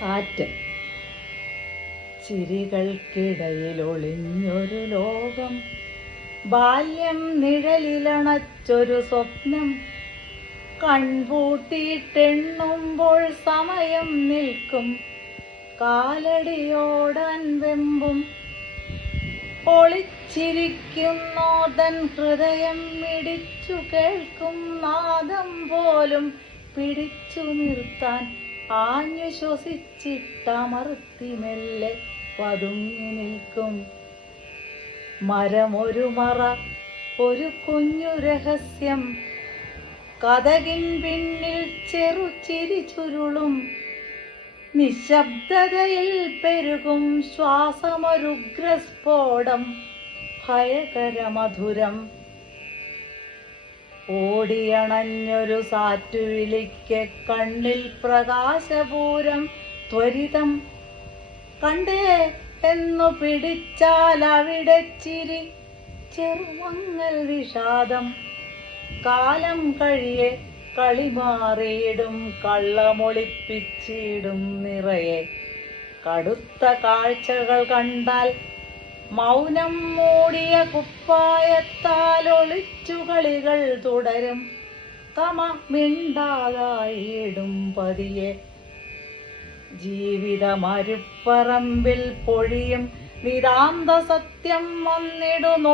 സാറ്റ്. ചിരികൾക്കിടയിൽ ഒളിഞ്ഞൊരു ലോകം, ബാല്യം നിഴലിലണച്ചൊരു സ്വപ്നം. കൺപൂട്ടിയിട്ടെണ്ണുമ്പോൾ സമയം നിൽക്കും, കാലടിയോടാൻ വെമ്പും. ഒളിച്ചിരിക്കുന്നോതൻ ഹൃദയം മിടിച്ചു കേൾക്കും, നാദം പോലും പിടിച്ചു നിർത്താൻ ആഞ്ഞു ശ്വസിച്ചിട്ടമർത്തി മെല്ലെ പതുങ്ങി നിൽക്കും. മരമൊരു മറ, ഒരു കുഞ്ഞു രഹസ്യം, കതകിൻ പിന്നിൽ ചെറുചിരി ചുരുളും. നിശബ്ദതയിൽ പെരുകും ശ്വാസമൊരുഗ്രസ്ഫോടം, ഭയകരമധുരം. ഓടിയണഞ്ഞൊരു സാറ്റുവിളിക്ക് കണ്ണിൽ പ്രകാശപൂരം. ത്വരിതം കണ്ടേ എന്നു പിടിച്ചാൽ അവിടെ ചിരി, ചെറുമങ്ങൽ വിഷാദം. കാലം കഴിയെ കളിമാറിയിടും, കള്ളമൊളിപ്പിച്ചിടും നിറയെ. കടുത്ത കാഴ്ചകൾ കണ്ടാൽ മൗനം മൂടിയ കുപ്പായത്താൽ ഒളിച്ചുകളികൾ തുടരും. തമ മിണ്ടാതായിടും പതിയെ. ജീവിതമരുപ്പറമ്പിൽ പൊഴിയും നിതാന്ത സത്യം വന്നിടും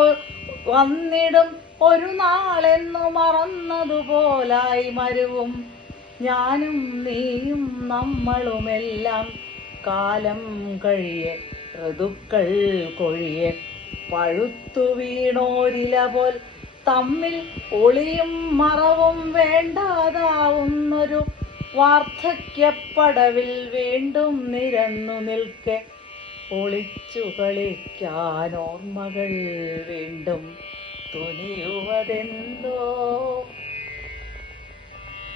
ഒരു നാളെന്നു മറന്നതുപോലായി മരുവും. ഞാനും നീയും നമ്മളുമെല്ലാം കാലം കഴിയെ, ഋതുക്കൾ കൊഴിയെ. പഴുത്തു വീണോരില പോൽ തമ്മിൽ ഒളിയും മറവും വേണ്ടാതാവുന്നൊരു വാർദ്ധക്യപ്പടവിൽ വീണ്ടും നിരന്നു നിൽക്കെ. ഒളിച്ചു കളിക്കാൻ ഓർമ്മകൾ വീണ്ടും തുനിയുവതെന്തോ.